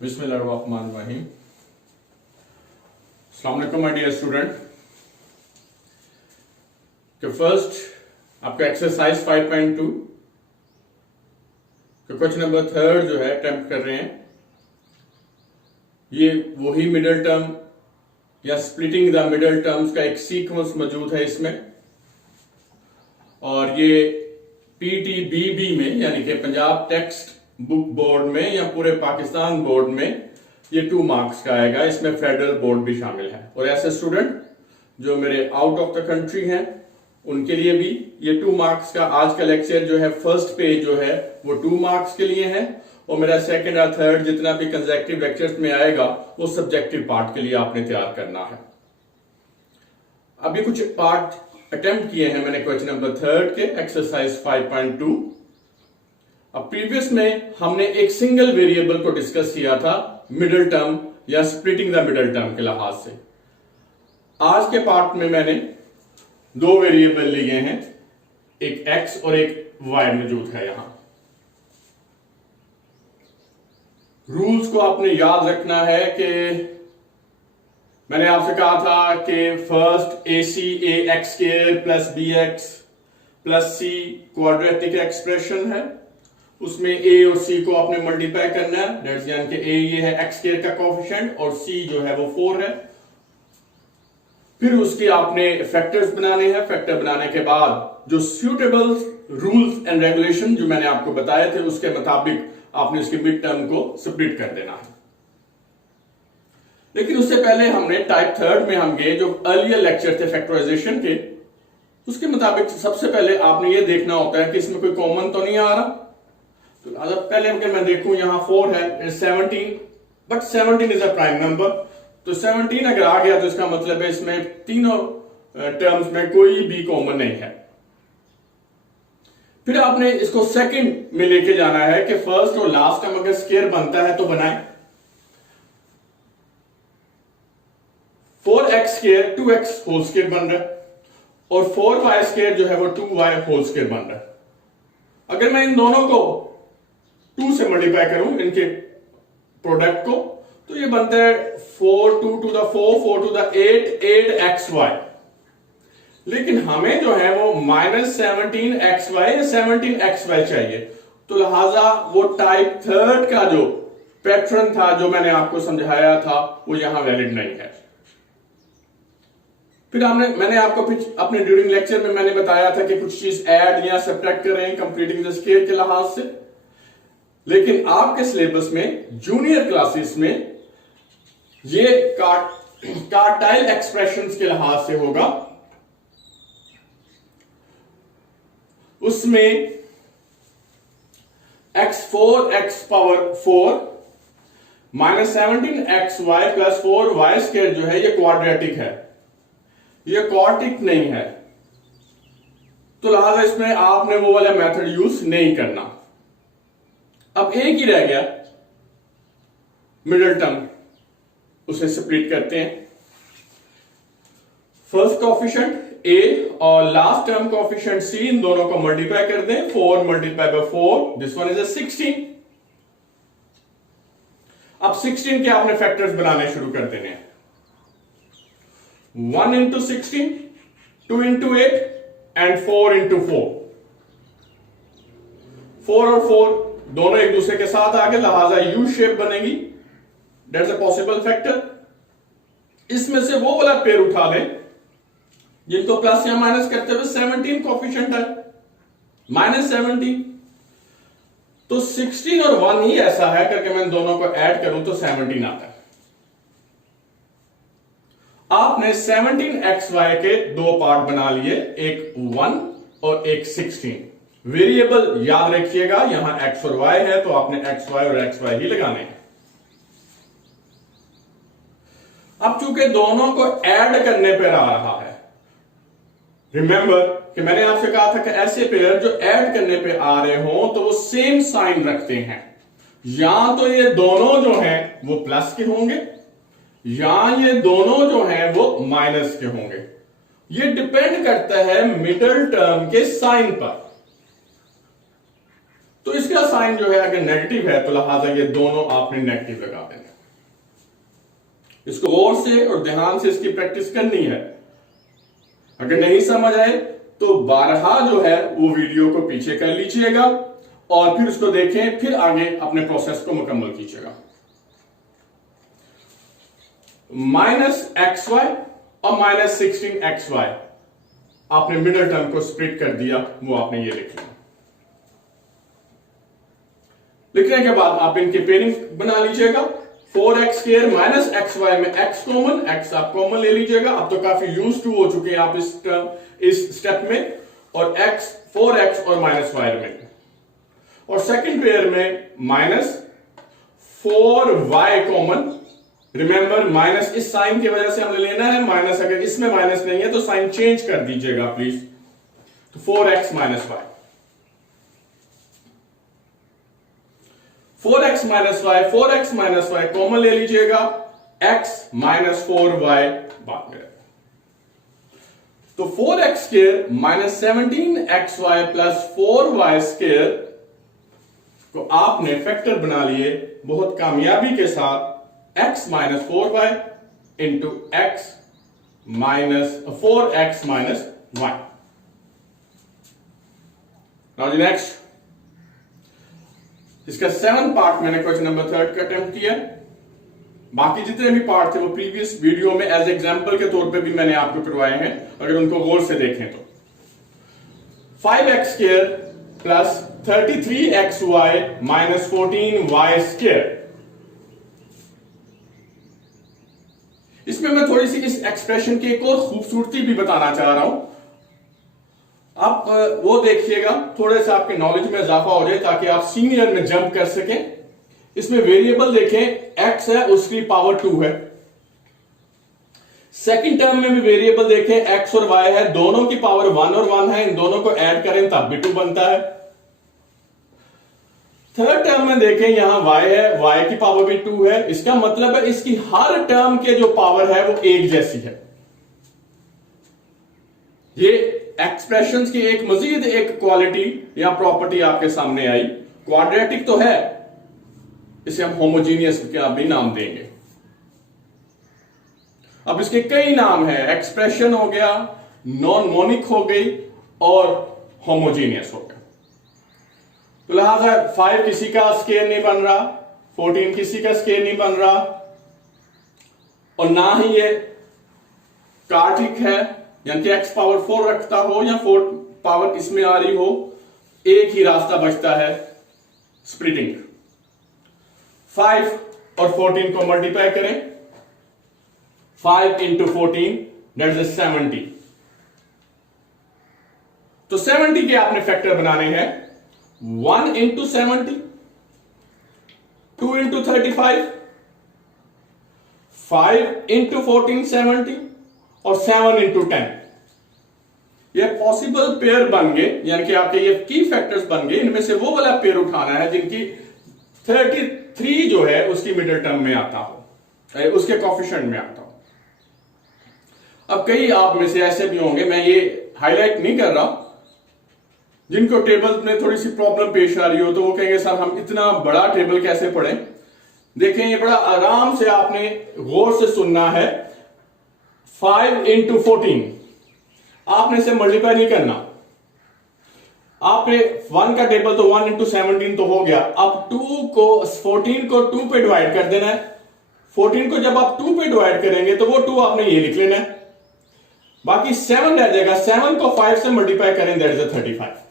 बिस्मिल्लाहिर्रहमानिर्रहीम। अस्सलाम वालेकुम माय डियर स्टूडेंट। तो फर्स्ट आपका एक्सरसाइज 5.2 तो क्वेश्चन नंबर 3 जो है अटेम्प्ट कर रहे हैं। ये वही मिडिल टर्म या स्प्लिटिंग द मिडिल टर्म्स का एक सीक्वेंस मौजूद है इसमें, और ये PTBB में यानी कि पंजाब टेक्स्ट बुक बोर्ड में या पूरे पाकिस्तान बोर्ड में ये 2 मार्क्स का आएगा। इसमें फेडरल बोर्ड भी शामिल है, और ऐसे स्टूडेंट जो मेरे आउट ऑफ द कंट्री हैं उनके लिए भी ये 2 मार्क्स का आज का लेक्चर जो है फर्स्ट पेज जो है वो 2 मार्क्स के लिए है, और मेरा सेकंड और थर्ड जितना भी कंसेक्टिव लेक्चर्स में आएगा वो सब्जेक्टिव पार्ट के लिए आपने तैयार करना है। अभी कुछ पार्ट अटेम्प्ट किए हैं मैंने क्वेश्चन नंबर 3 के एक्सरसाइज 5.2। अब प्रीवियस में हमने एक सिंगल वेरिएबल को डिस्कस किया था मिडिल टर्म या स्प्लिटिंग द मिडिल टर्म के लिहाज से। आज के पार्ट में मैंने 2 वेरिएबल लिए हैं, एक x और एक y मौजूद है। यहां रूल्स को आपने याद रखना है कि मैंने आपसे कहा था कि first ax² plus bx plus c quadratic expression है, उसमें a और c को आपने मल्टीप्लाई करना है। दैट्स यानी कि a ये है x² का कोएफिशिएंट और c जो है वो 4 है। फिर उसके आपने फैक्टर्स बनाने हैं। फैक्टर बनाने के बाद जो सूटेबल रूल्स एंड रेगुलेशन जो मैंने आपको बताए थे उसके मुताबिक आपने उसके मिड टर्म को स्प्लिट कर देना है। लेकिन उससे पहले हमने टाइप 3 में हम गए जो अर्लियर लेक्चर थे फैक्टराइजेशन के, उसके मुताबिक सबसे पहले आपने ये देखना होता है कि इसमें कोई कॉमन तो नहीं आ रहा। तो पहले अगर मैं देखूं यहां 4 है 17, but 17 is a prime number, तो 17 अगर आ गया तो इसका मतलब है इसमें तीनों टर्म्स में कोई भी कॉमन नहीं है। फिर आपने इसको सेकंड में लेके जाना है कि फर्स्ट और लास्ट टर्म अगर स्क्वायर बनता है तो बनाए। 4x² 2x होल स्क्वायर बन रहा है, और 4y² जो है वो 2y होल स्क्वायर बन रहा है। अगर मैं इन दोनों को 2 से मल्टीप्लाई करूं इनके प्रोडक्ट को, तो ये बनता है 4 2 to the 4 4 to the 8 8xy। लेकिन हमें जो है वो -17xy या 17xy चाहिए, तो लिहाजा वो टाइप 3 का जो पैटर्न था जो मैंने आपको समझाया था वो यहां वैलिड नहीं है। फिर मैंने आपको अपने ड्यूरिंग लेक्चर में मैंने बताया था कि कुछ चीज ऐड या सब्ट्रैक्ट कर रहे हैं कंप्लीटिंग द स्क्वायर के लिहाज से, लेकिन आपके सिलेबस में जूनियर क्लासेस में ये कार्टाइल एक्सप्रेशंस के लिहाज से होगा। उसमें x4 x power 4 -17xy plus 4y² जो है ये क्वाड्रेटिक है, ये क्वार्टिक नहीं है, तो लिहाजा इसमें आपने वो वाला मेथड यूज नहीं करना। अब एक ही रह गया मिडिल टर्म, उसे स्प्लिट करते हैं। फर्स्ट कोएफिशिएंट a और लास्ट टर्म कोएफिशिएंट c, इन दोनों को मल्टीप्लाई कर दें। 4 multiply by 4, this one is a 16। अब 16 के आपने फैक्टर्स बनाने शुरू कर देने हैं। 1 into 16, 2 into 8 एंड 4 into 4। 4 और 4 दोनों एक दूसरे के साथ आगे, लिहाजा यू शेप बनेगी। That's a possible factor. इसमें से वो वाला पेयर उठा लें जिनको प्लस या माइनस करते हुए 17 कोएफिशिएंट है, -17। तो 16 और 1 ही ऐसा है करके मैं दोनों को ऐड करूं तो 17 आता है। आपने 17xy के 2 पार्ट बना लिए, एक 1 और एक 16। वेरिएबल याद रखिएगा, यहां x और y है तो आपने xy और xy ही लगाने हैं। अब चूंकि दोनों को ऐड करने पर आ रहा है, रिमेंबर कि मैंने आपसे कहा था कि ऐसे पेयर जो ऐड करने पे आ रहे हो तो वो सेम साइन रखते हैं। या तो ये दोनों जो हैं वो प्लस के होंगे, या ये दोनों जो हैं वो माइनस के होंगे। ये डिपेंड करता है मिडिल टर्म के साइन पर। तो इसका साइन जो है अगर नेगेटिव है तो लिहाजा ये दोनों आपने नेगेटिव लगा देना। इसको गौर से और ध्यान से इसकी प्रैक्टिस करनी है। अगर नहीं समझ आए तो बारहा जो है वो वीडियो को पीछे कर लीजिएगा और फिर उसको देखें, फिर आगे अपने प्रोसेस को मुकम्मल कीजिएगा। -xy और -16xy आपने मिडिल टर्म को स्प्लिट कर दिया, वो आपने ये लिख लिया। लिखने के बाद आप इनकी पेयरिंग बना लीजिएगा। 4x² -xy में x कॉमन, x आप कॉमन ले लीजिएगा। अब तो काफी यूज टू हो चुके हैं आप इस स्टेप में। और x 4x और -y में, और सेकंड पेयर में -4y कॉमन। रिमेंबर माइनस इस साइन की वजह से हमने लेना है माइनस, अगर इसमें माइनस नहीं है तो साइन चेंज कर दीजिएगा प्लीज। तो 4x - y, 4x - y common ले लीजिएगा, x - 4y बाद में। तो 4x² - 17xy + 4y² को आपने फैक्टर बना लिए बहुत कामयाबी के साथ। x - 4y into x - 4x - y। Now जी नेक्स्ट, इसका 7 पार्ट मैंने क्वेश्चन नंबर 3 का अटेम्प्ट किया। बाकी जितने भी पार्ट थे वो प्रीवियस वीडियो में एज एग्जांपल के तौर पे भी मैंने आपको करवाए हैं, अगर उनको गौर से देखें तो। 5x² + 33xy - 14y²। इसमें मैं थोड़ी सी इस एक्सप्रेशन की एक और खूबसूरती भी बताना चाह रहा हूं। आप वो देखिएगा, थोड़े से आपके नॉलेज में इजाफा हो जाए ताकि आप सीनियर में जंप कर सकें। इसमें वेरिएबल देखें, x है उसकी पावर 2 है। सेकंड टर्म में भी वेरिएबल देखें, x और y है, दोनों की पावर 1 और 1 है। इन दोनों को ऐड करें तब भी 2 बनता है। थर्ड टर्म में देखें, यहां y है, y की पावर भी 2 है। इसका मतलब है इसकी हर टर्म के जो पावर है वो एक जैसी है। ये एक्सप्रेशंस की एक मजीद एक क्वालिटी या प्रॉपर्टी आपके सामने आई। क्वाड्रेटिक तो है, इसे हम होमोजीनियस का भी नाम देंगे। अब इसके कई नाम है, एक्सप्रेशन हो गया, नॉन मोनिक हो गई और होमोजीनियस हो गया। तो लिहाजा 5 किसी का स्केयर नहीं बन रहा, 14 किसी का स्केयर नहीं बन रहा, और ना ही ये कार्टिक है, यानी कि x पावर 4 रखता हो या 4 पावर इसमें आ रही हो। एक ही रास्ता बचता है, स्प्लिटिंग। 5 और 14 को मल्टीप्लाई करें, 5 × 14 दैट इज 70। तो 70 के आपने फैक्टर बनाने हैं। 1 × 70, 2 × 35, 5 × 14 70 और 7 × 10। ये पॉसिबल पेयर बन गए, यानी कि आपके ये की फैक्टर्स बन गए। इनमें से वो वाला पेयर उठाना है जिनकी 33 जो है उसकी मिडिल टर्म में आता हो, उसके कोफिशिएंट में आता हो। अब कई आप में से ऐसे भी होंगे, मैं ये हाईलाइट नहीं कर रहा, जिनको टेबल में थोड़ी सी प्रॉब्लम पेश आ रही हो, तो वो कहेंगे सर हम इतना बड़ा टेबल कैसे पढ़ें। देखें, ये बड़ा आराम से आपने गौर से सुनना है। 5 × 14 आपने इसे मल्टीप्लाई नहीं करना। आपने 1 का टेबल तो 1 × 17 तो हो गया। अब 14 को 2 पे डिवाइड कर देना है। 14 को जब आप 2 पे डिवाइड करेंगे तो वो 2 आपने ये लिख लेना है, बाकी 7 रह जाएगा। 7 को 5 से मल्टीप्लाई करें, दैट इज 35।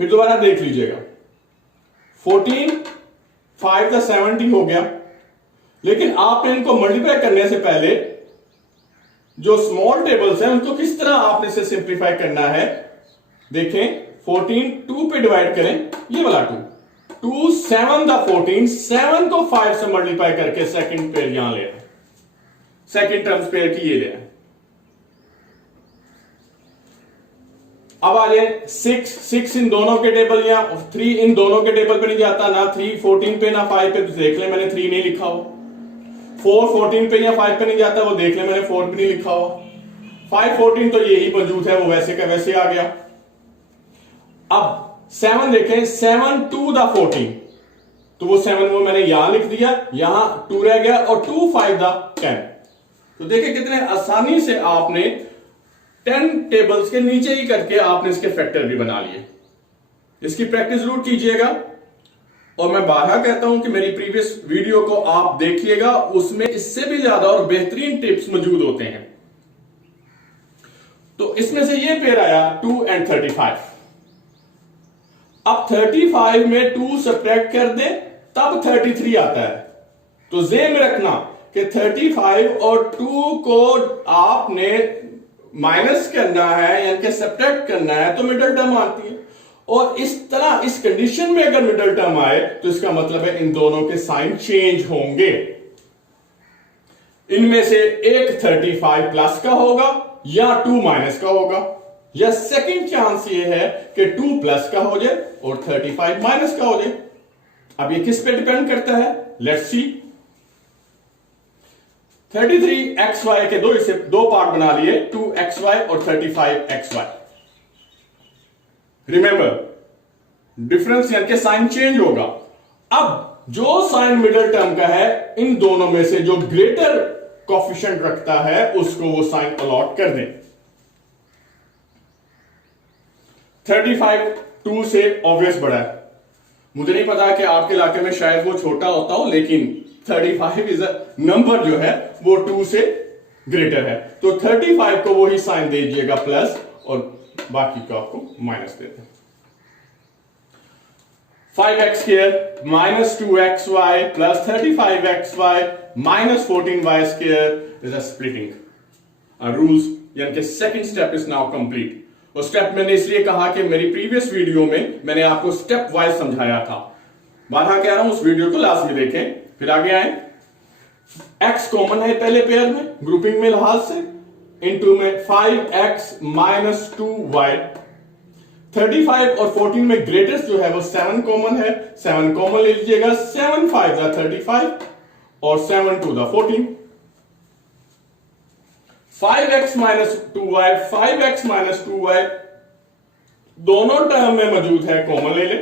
फिर दोबारा देख लीजिएगा, 14 5 का 70 हो गया, लेकिन आपने इनको मल्टीप्लाई करने से पहले जो स्मॉल टेबल्स हैं उनको किस तरह आपने इसे सिंप्लीफाई करना है। देखें, 14 2 पे डिवाइड करें, ये वाला 2 7 का 14, 7 को 5 से मल्टीप्लाई करके सेकंड पेयर यहां ले आए, सेकंड टर्म्स पेयर की ये ले आए। अब आ जाए 6 इन दोनों के टेबल, या 3 इन दोनों के टेबल पे नहीं जाता, ना 3 14 पे ना 5 पे। तो देख ले मैंने 3 नहीं लिखा हो। 4 14 पे या 5 पे नहीं जाता, वो देख ले मैंने 4 भी नहीं लिखा हो। 514 तो यही मौजूद है, वो वैसे का वैसे आ गया। अब 7 देखें, 7 टू द 14, तो वो 7 वो मैंने यहां लिख दिया, यहां 2 रह गया, और 2 5 द 10। तो देखिए कितने आसानी से आपने 10 टेबल्स के नीचे ही करके आपने इसके फैक्टर भी बना लिए। इसकी प्रैक्टिस जरूर कीजिएगा, और मैं बारहा कहता हूं कि मेरी प्रीवियस वीडियो को आप देखिएगा, उसमें इससे भी ज्यादा और बेहतरीन टिप्स मौजूद होते हैं। तो इसमें से ये पेयर आया 2 and 35। अब 35 में 2 सब्ट्रैक्ट कर दे तब 33 आता है। तो ज़हन में रखना कि 35 और 2 को आपने माइनस करना है, यानी कि सब्ट्रैक्ट करना है, तो मिडल टर्म आती है। और इस तरह इस कंडीशन में अगर मिडल टर्म आए तो इसका मतलब है इन दोनों के साइन चेंज होंगे। इनमें से एक 35 प्लस का होगा या 2 माइनस का होगा, या सेकंड चांस ये है कि 2 प्लस का हो जाए और 35 माइनस का हो जाए। अब ये किस पे डिपेंड करता है, लेट्स सी। 33xy के दो पार्ट बना लिए, 2xy और 35xy। रिमेंबर डिफरेंस यानी कि साइन चेंज होगा। अब जो साइन मिडिल टर्म का है, इन दोनों में से जो ग्रेटर कोफिशिएंट रखता है उसको वो साइन अलॉट कर दें। 35 2 से ऑब्वियस बड़ा है, मुझे नहीं पता कि आपके इलाके में शायद वो छोटा होता हो, लेकिन 35 इज अ नंबर जो है वो 2 से ग्रेटर है। तो 35 को वो ही साइन दे दीजिएगा प्लस, और बाकी को आपको माइनस दे दें। 5x square minus 2xy plus 35xy minus 14y square is a splitting rules, यानी कि second step is now complete. और स्टेप मैंने इसलिए कहा कि मेरी प्रीवियस वीडियो में मैंने आपको स्टेप वाइज समझाया था। बारहा कह रहा हूं उस वीडियो को लास्ट में देखें। फिर आगे आए, x कॉमन है पहले पेयर में ग्रुपिंग में लिहाज से, इनटू में 5x माइनस 2y। 35 और 14 में ग्रेटेस्ट जो है वो 7 कॉमन है, 7 कॉमन ले लीजिएगा, 7 5 द 35 और 7 2 the 14। 5x minus 2y, 5x minus 2y दोनों टर्म में मौजूद है, कॉमन ले ले।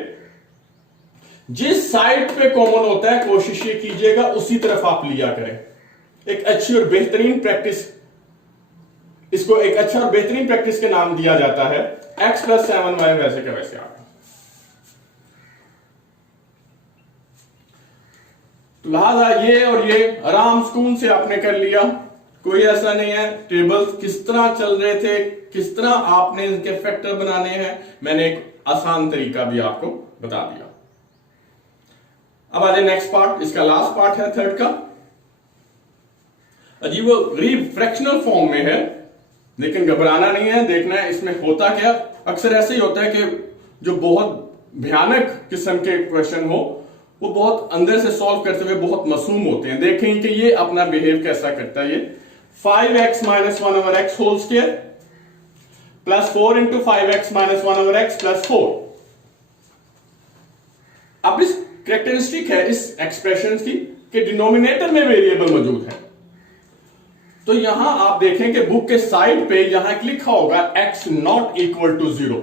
जिस साइड पे कॉमन होता है कोशिश ये कीजिएगा उसी तरफ आप लिया करें। एक अच्छी और बेहतरीन प्रैक्टिस, इसको एक अच्छा और बेहतरीन प्रैक्टिस के नाम दिया जाता है। x प्लस 7y वैसे का वैसे आ गया। तो लिहाजा ये और ये आराम सुकून से आपने कर लिया, कोई ऐसा नहीं है। टेबल्स किस तरह चल रहे थे, किस तरह आपने इनके फैक्टर बनाने हैं, मैंने एक आसान तरीका भी आपको बता दिया। अब आ जाए नेक्स्ट पार्ट, इसका लास्ट पार्ट है थर्ड का। अजीब वो गरीब फ्रैक्शनल फॉर्म में है, लेकिन घबराना नहीं है, देखना है इसमें होता क्या। अक्सर ऐसे ही होता है कि जो बहुत भयानक किस्म के क्वेश्चन हो वो बहुत अंदर से सॉल्व करते हुए बहुत मासूम होते हैं। देखें कि ये अपना बिहेव कैसा करता है। ये 5x minus 1 over x whole square plus 4 into 5x minus 1 over x plus 4। अब इस कैरेक्टरिस्टिक है इस एक्सप्रेशन की कि डिनोमिनेटर में वेरिएबल मौजूद है। तो यहां आप देखें कि बुक के साइड पे यहां लिखा होगा x नॉट इक्वल टू 0।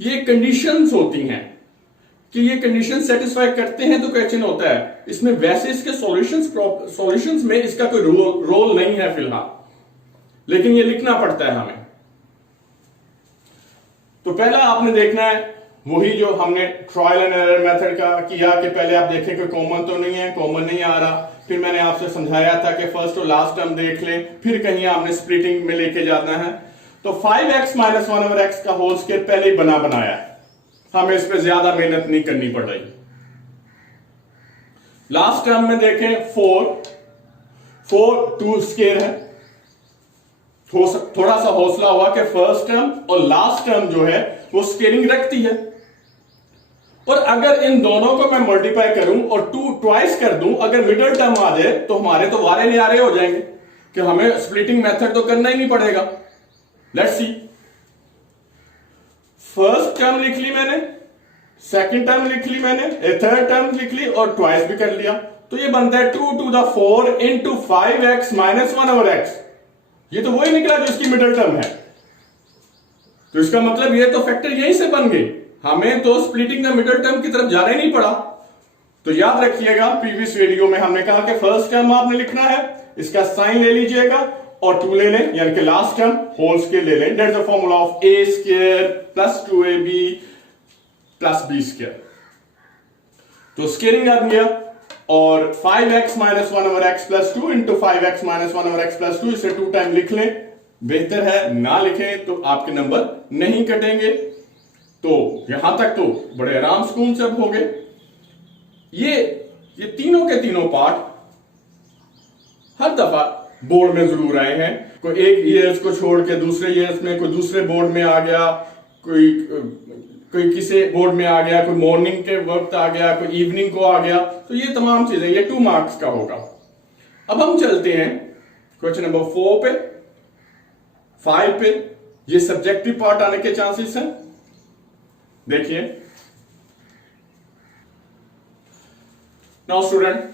ये कंडीशंस होती हैं कि ये कंडीशन सेटिस्फाई करते हैं तो क्वेश्चन होता है। इसमें वैसे इसके सॉल्यूशंस में इसका कोई रोल नहीं है फिलहाल, लेकिन ये लिखना पड़ता है हमें। तो पहला आपने देखना है वही जो हमने ट्रायल एंड एरर मेथड का किया कि पहले आप देखें कोई कॉमन तो नहीं है, कॉमन नहीं आ रहा। फिर मैंने आपसे समझाया था कि फर्स्ट और लास्ट टर्म देख लें, फिर कहीं आपने स्प्लिटिंग में लेके जाना है। तो 5x माइनस 1 ओवर एक्स का होल स्क्वायर पहले ही बनाया है, हमें इस पर ज्यादा मेहनत नहीं करनी पड़ रही। लास्ट टर्म में देखें 4 2 स्क्वायर है। थोड़ा सा हौसला हुआ कि फर्स्ट टर्म और लास्ट टर्म जो है वो स्केलिंग रखती है। और अगर इन दोनों को मैं मल्टीप्लाई करूं और 2 ट्वाइस कर दूं, अगर मिडिल टर्म आ जाए तो हमारे तो वारे नियारे हो जाएंगे कि हमें स्प्लिटिंग मेथड तो करना ही नहीं पड़ेगा। लेट्स सी, फर्स्ट टर्म लिख ली मैंने, सेकंड टर्म लिख ली मैंने, थर्ड टर्म लिख ली और ट्वाइस भी कर लिया। तो ये बनता है 2 to the 4 into 5x minus 1 over x. ये तो वही निकला जो इसकी मिडिल टर्म है, तो इसका मतलब ये तो फैक्टर यहीं से बन गए, हमें तो स्प्लिटिंग द मिडिल टर्म की तरफ जाना ही नहीं पड़ा। तो याद रखिएगा प्रीवियस वीडियो में हमने कहा कि फर्स्ट टर्म आपने लिखना है, इसका साइन ले लीजिएगा और 2 ले लें, यानी कि लास्ट टर्म होल स्क्वायर ले लें। That's the formula of a square plus 2ab plus b square. तो स्क्वायरिंग आ गया और 5x minus 1 over x plus 2 into 5x minus 1 over x plus 2, इसे 2 टाइम लिख लें, बेहतर है ना लिखें तो आपके नंबर नहीं कटेंगे। तो यहां तक तो बड़े आराम सुकून से हो गए। ये तीनों के तीनों पार्ट हर दफा बोर्ड में जरूर आए हैं। कोई एक ईयर्स को छोड़ के दूसरे ईयर्स में, कोई दूसरे बोर्ड में आ गया, कोई किसी बोर्ड में आ गया, कोई मॉर्निंग के वक्त आ गया, कोई इवनिंग को आ गया। तो ये तमाम चीजें ये 2 मार्क्स का होगा। अब हम चलते हैं क्वेश्चन नंबर 4 पे, 5 पे। ये सब्जेक्टिव पार्ट आने के चांसेस हैं। देखिए now student,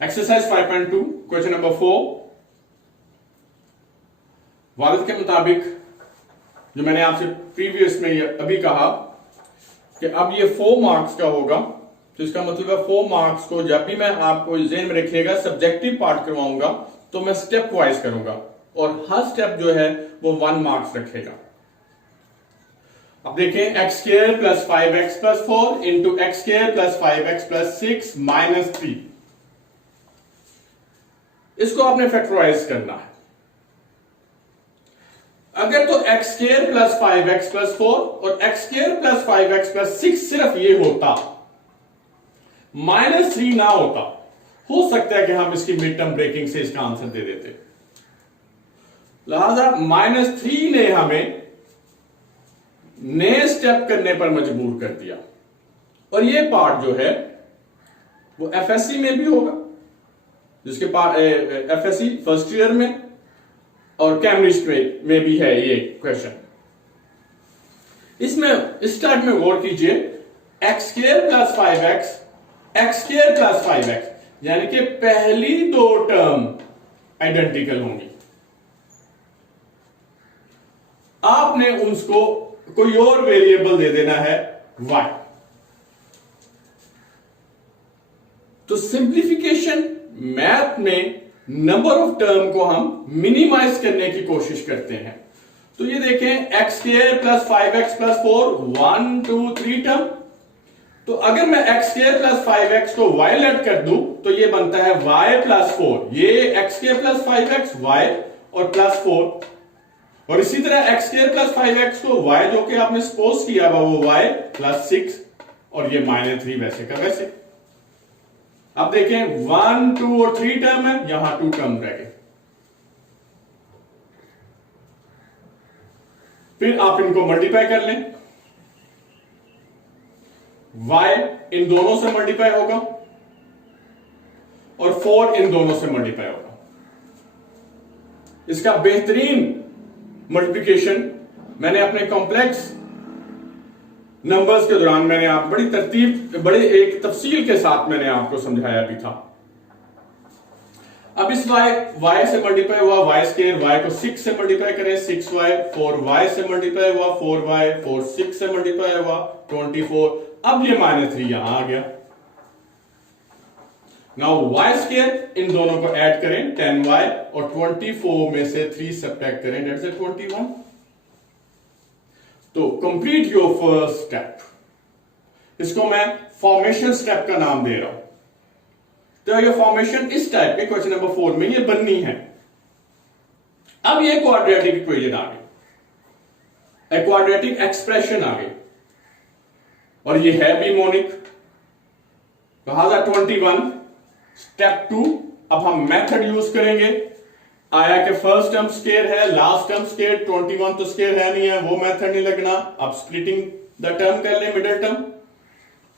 exercise 5.2 question number 4। वालिद के मुताबिक जो मैंने आपसे प्रीवियस में अभी कहा कि अब ये 4 मार्क्स का होगा, तो इसका मतलब है 4 मार्क्स को जब भी मैं आपको जेहन में रखिएगा सब्जेक्टिव पार्ट करवाऊंगा तो मैं स्टेप वाइज करूंगा और हर स्टेप जो है वो 1 मार्क्स रखेगा। अब देखें, x square plus 5x plus 4 into x square plus 5x plus 6 minus 3, इसको आपने फैक्टराइज करना है। अगर तो x square plus 5x plus 4 और x square plus 5x plus 6 सिर्फ ये होता, माइनस 3 ना होता, हो सकता है कि हम इसकी मिड टर्म ब्रेकिंग से इसका आंसर दे देते। लिहाजा माइनस 3 ने हमें नए स्टेप करने पर मजबूर कर दिया। और ये पार्ट जो है वो एफएससी में भी होगा, जिसके पार्ट एफएससी फर्स्ट ईयर में और कैम्ब्रिज में भी है ये क्वेश्चन। इसमें स्टार्ट में गौर कीजिए, x square plus 5x, x square plus 5x, यानी कि पहली 2 टर्म आइडेंटिकल होंगी। आपने उसको कोई और वेरिएबल दे देना है y। तो सिंप्लीफिकेशन मैथ में नंबर ऑफ टर्म को हम मिनिमाइज करने की कोशिश करते हैं। तो ये देखें, x square plus 5x plus 4 1 2 3 term. तो अगर मैं एक्स स्क्वायर प्लस 5x को y लेट कर दूं तो ये बनता है y प्लस 4, ये x square plus 5x y और प्लस 4, और इसी तरह एक्स स्क्वायर प्लस 5x को y जो कि आपने सपोज किया हुआ वो y प्लस 6 और ये माइनस 3 वैसे का वैसे। अब देखें 1 2 और 3 टर्म है, यहां 2 टर्म रह गए। फिर आप इनको मल्टीप्लाई कर लें, y इन दोनों से मल्टीप्लाई होगा और 4 इन दोनों से मल्टीप्लाई होगा। इसका बेहतरीन मल्टीप्लिकेशन मैंने अपने कॉम्प्लेक्स नंबर्स के दौरान मैंने आप बड़ी तरतीब, बड़े एक तफसील के साथ मैंने आपको समझाया भी था। अब इस y से मल्टीप्लाई हुआ y स्क्वायर, y को 6 से मल्टीप्लाई करें 6y, 4y से मल्टीप्लाई हुआ 4y, 4 6 से मल्टीप्लाई हुआ 24। अब ये माइनस 3 यहां आ गया। नाउ y स्क्वायर, इन दोनों को ऐड करें 10y और 24 में से 3 सब्ट्रैक्ट करें, दैट्स 21। तो कंप्लीट योर फर्स्ट स्टेप, इसको मैं फॉर्मेशन स्टेप का नाम दे रहा हूं। तो ये फॉर्मेशन इस टाइप के क्वेश्चन नंबर 4 में ये बननी है। अब ये क्वाड्रेटिक इक्वेशन आ गई, क्वाड्रेटिक एक्सप्रेशन आ गई और ये है भी मोनिक। लिहाजा 21 स्टेप 2। अब हम मेथड यूज करेंगे। आया कि फर्स्ट टर्म स्क्वायर है, लास्ट टर्म स्क्वायर, 21 तो स्क्वायर है नहीं है, वो मेथड नहीं लगना। अब स्प्लिटिंग द टर्म कर ले, मिडिल टर्म।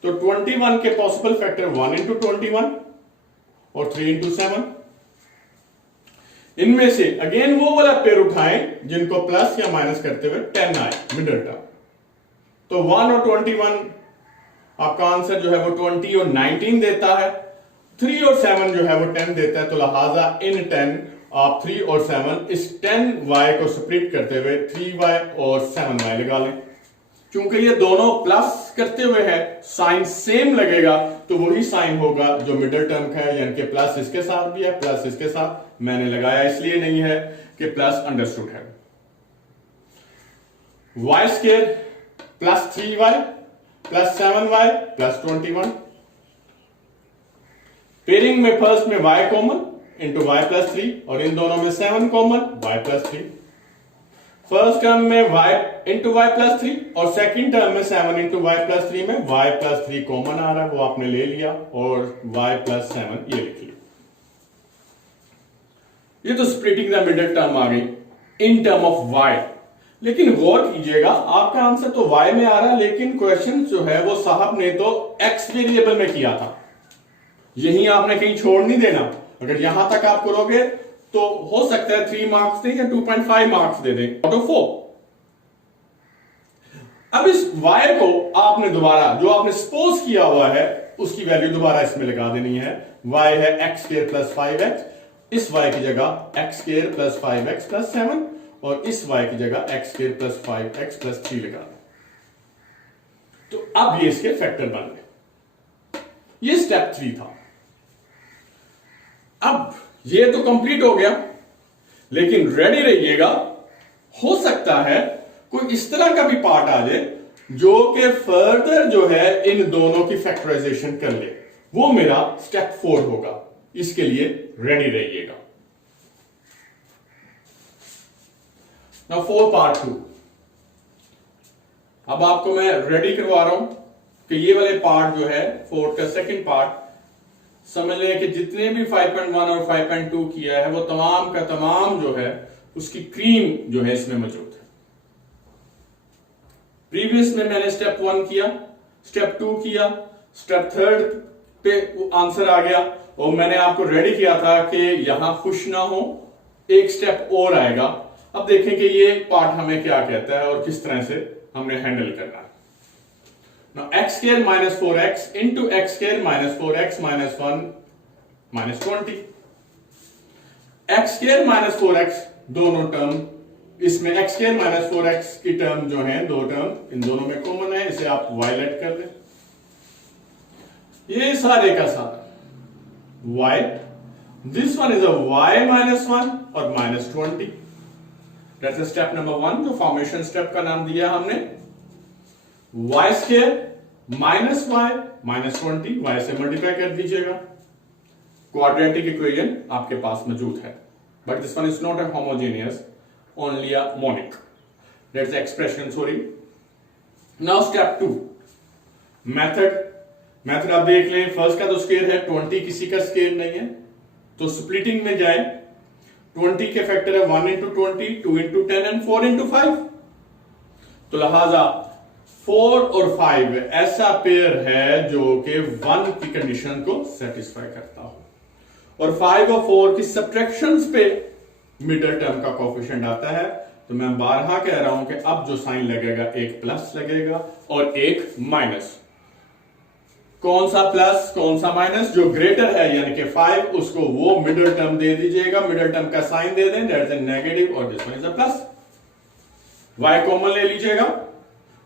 तो 21 के पॉसिबल फैक्टर 1 इंटू 21 और 3 इंटू 7। इनमें से अगेन वो वाला पेयर उठाएं जिनको प्लस या माइनस करते हुए 10 आए, मिडिल टर्म। तो 1 और 21 आपका आंसर जो है वो 20 और 19 देता है। 3 और 7 जो है वो 10 देता है। तो लिहाजा इन 10 आप 3 और 7 इस 10y को स्प्लिट करते हुए 3y और 7y लगा लें। क्योंकि ये दोनों प्लस करते हुए है, साइन सेम लगेगा, तो वही साइन होगा जो मिडिल टर्म का है, यानी कि प्लस इसके साथ भी है, प्लस इसके साथ। मैंने लगाया इसलिए नहीं है कि प्लस अंडरस्टूड है। y square plus 3y plus 7y plus 21। Pairing में फर्स्ट में y common into y plus 3 और इन दोनों में 7 common y plus 3। First term में y इंटू y प्लस 3 और सेकंड टर्म में 7 इंटू y प्लस 3 में y प्लस 3 कॉमन आ रहा है, वो आपने ले लिया और y प्लस 7 ये लिख लिया। ये तो स्प्लिटिंग द मिडिल टर्म आ गई इन टर्म ऑफ y। लेकिन गौर कीजिएगा, आपका आंसर तो y में आ रहा है, लेकिन क्वेश्चन जो है वो साहब ने तो x वेरिएबल में किया था। यही आपने कहीं छोड़ नहीं देना। अगर यहां तक आप करोगे तो हो सकता है 3 मार्क्स दें या 2.5 मार्क्स दे दें आउट ऑफ 4। अब इस y को आपने दोबारा जो आपने सपोज किया हुआ है उसकी वैल्यू दोबारा इसमें लगा देनी है। y है x स्क्वायर प्लस 5x, इस y की जगह x square plus 5x plus 7 और इस y की जगह x square plus 5x plus 3 लगा दें। तो अब ये इसके फैक्टर बन गए। ये स्टेप 3 था। अब ये तो कंप्लीट हो गया, लेकिन रेडी रहिएगा, हो सकता है कोई इस तरह का भी पार्ट आ जाए जो कि फर्दर जो है इन दोनों की फैक्टराइजेशन कर ले। वो मेरा स्टेप 4 होगा। इसके लिए रेडी रहिएगा। Now 4 part 2। अब आपको मैं रेडी करवा रहा हूं कि ये वाले पार्ट जो है 4 का सेकंड पार्ट समझ लें कि जितने भी 5.1 और 5.2 किया है वो तमाम का तमाम जो है उसकी क्रीम जो है इसमें मौजूद है। प्रीवियस में मैंने स्टेप 1 किया, स्टेप 2 किया, स्टेप 3 पे आंसर आ गया और मैंने आपको रेडी किया था कि यहां खुश ना हो, एक स्टेप और आएगा। अब देखें कि ये पार्ट हमें क्या कहता है और किस तरह से हमने हैंडल करना है। Now x square minus 4x into x square minus 4x minus 1 minus 20। x square minus 4x दोनों टर्म, इसमें x square minus 4x की टर्म जो है दो टर्म इन दोनों में कॉमन है, इसे आप y लेट कर दें। ये सारे का सारा y, this one is a y minus 1 और minus 20। दैट्स स्टेप नंबर 1 जो फॉर्मेशन स्टेप का नाम दिया हमने। y square minus y minus 20, y से मल्टीप्लाई कर दीजिएगा। क्वाड्रेटिक इक्वेशन आपके पास मौजूद है, but this one is not a homogeneous, only a monic. That's expression, sorry. Now step 2 method आप देख लें। फर्स्ट का तो स्क्वायर है, 20 किसी का स्क्वायर नहीं है, तो स्प्लिटिंग में जाए। 20 के फैक्टर है 1 इंटू 20, 2 इंटू 10 एंड 4 इंटू 5। तो लिहाजा 4 और 5 ऐसा पेयर है जो कि 1 की कंडीशन को सेटिस्फाई करता हो, और 5 और 4 की सब्ट्रैक्शंस पे मिडिल टर्म का कोफिशिएंट आता है। तो मैं बारहा कह रहा हूं कि अब जो साइन लगेगा एक प्लस लगेगा और एक माइनस। कौन सा प्लस कौन सा माइनस? जो ग्रेटर है यानी कि 5 उसको वो मिडिल टर्म दे दीजिएगा, मिडिल टर्म का साइन दे दें, दैट इज अ नेगेटिव और this one is a plus. y common ले लीजिएगा,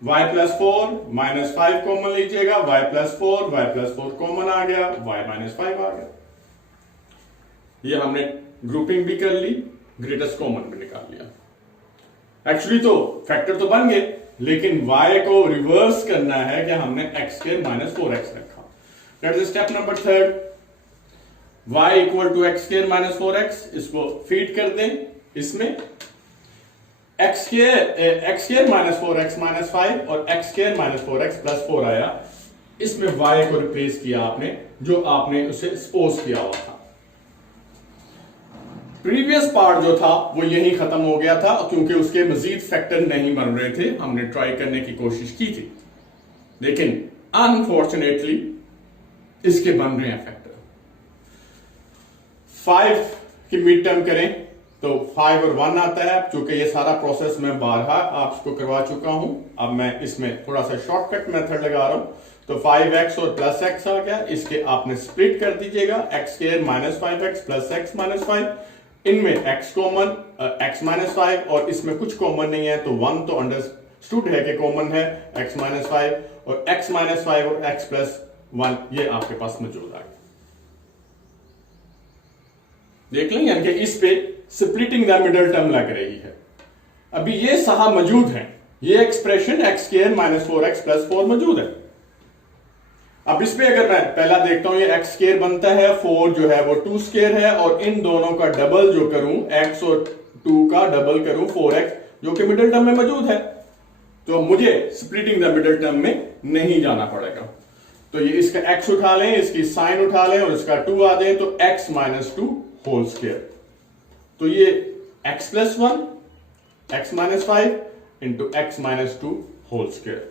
y प्लस 4 माइनस 5 कॉमन लीजिएगा, y प्लस 4 कॉमन आ गया, y माइनस 5 आ गया। ये हमने ग्रुपिंग भी कर ली, ग्रेटेस्ट कॉमन भी निकाल लिया। एक्चुअली तो फैक्टर तो बन गए, लेकिन y को रिवर्स करना है कि हमने x स्क्वायर माइनस 4x रखा। That is step number 3। y equal to x square minus 4x, इसको फीड कर दें इसमें। x square minus 4x minus 5 और x square minus 4x plus 4 आया। इसमें y को रिप्लेस किया आपने, जो आपने उसे सपोज किया हुआ था। प्रीवियस पार्ट जो था वो यही खत्म हो गया था, क्योंकि उसके मजीद फैक्टर नहीं बन रहे थे। हमने ट्राई करने की कोशिश की थी, लेकिन अनफॉर्चुनेटली इसके बन रहे हैं फैक्टर। 5 की मिड टर्म करें तो 5 और 1 आता है, क्योंकि ये सारा प्रोसेस मैं बारहा आपको करवा चुका हूं। अब मैं इसमें थोड़ा सा शॉर्टकट मेथड लगा रहा हूं। तो 5x और प्लस x आ गया, इसके आपने स्प्लिट कर दीजिएगा। x square minus 5x plus x minus 5 इनमें x कॉमन, x माइनस 5 और इसमें कुछ कॉमन नहीं है, तो 1 तो अंडरस्टूड है कि कॉमन है x माइनस 5 और x माइनस 5 और x प्लस 1 ये आपके पास मौजूद आ गया। देख लें, यानी कि इस पे स्प्लिटिंग द मिडल टर्म लग रही है। अभी ये साहब मौजूद है, ये expression x square minus 4x plus 4 मौजूद है। अब इस पे अगर मैं पहला देखता हूं, ये x स्क्वायर बनता है, 4 जो है वो 2 स्क्वायर है, और इन दोनों का डबल जो करूं, x और 2 का डबल करूं 4x, जो कि मिडिल टर्म में मौजूद है, तो मुझे स्प्लिटिंग द मिडिल टर्म में नहीं जाना पड़ेगा। तो ये इसका x उठा लें, इसकी साइन उठा लें और इसका 2 आ दें, तो x माइनस 2 होल स्क्वायर, तो ये x plus 1 x minus 5 into x minus 2 whole square,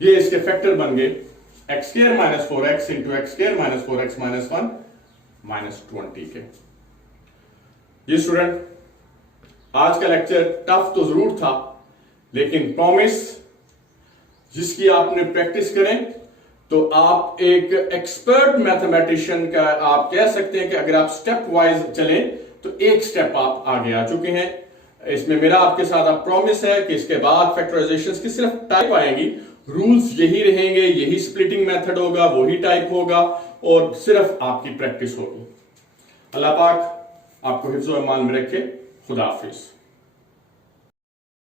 ये इसके फैक्टर बन गए x square minus 4x into x square minus 4x minus 1 minus 20 के। ये स्टूडेंट, आज का लेक्चर टफ तो जरूर था, लेकिन प्रॉमिस जिसकी आपने प्रैक्टिस करें तो आप एक एक्सपर्ट मैथमेटिशियन का आप कह सकते हैं कि अगर आप स्टेप वाइज चलें तो एक स्टेप आप आगे आ चुके हैं। इसमें मेरा आपके साथ आप प्रॉमिस है कि इसके बाद फैक्टराइजेशन की सिर्फ टाइप आएंगी, रूल्स यही रहेंगे, यही स्प्लिटिंग मेथड होगा, वही टाइप होगा और सिर्फ आपकी प्रैक्टिस होगी। अल्लाह पाक आपको हिफ्ज़ व ईमान में रखे। खुदा हाफिज।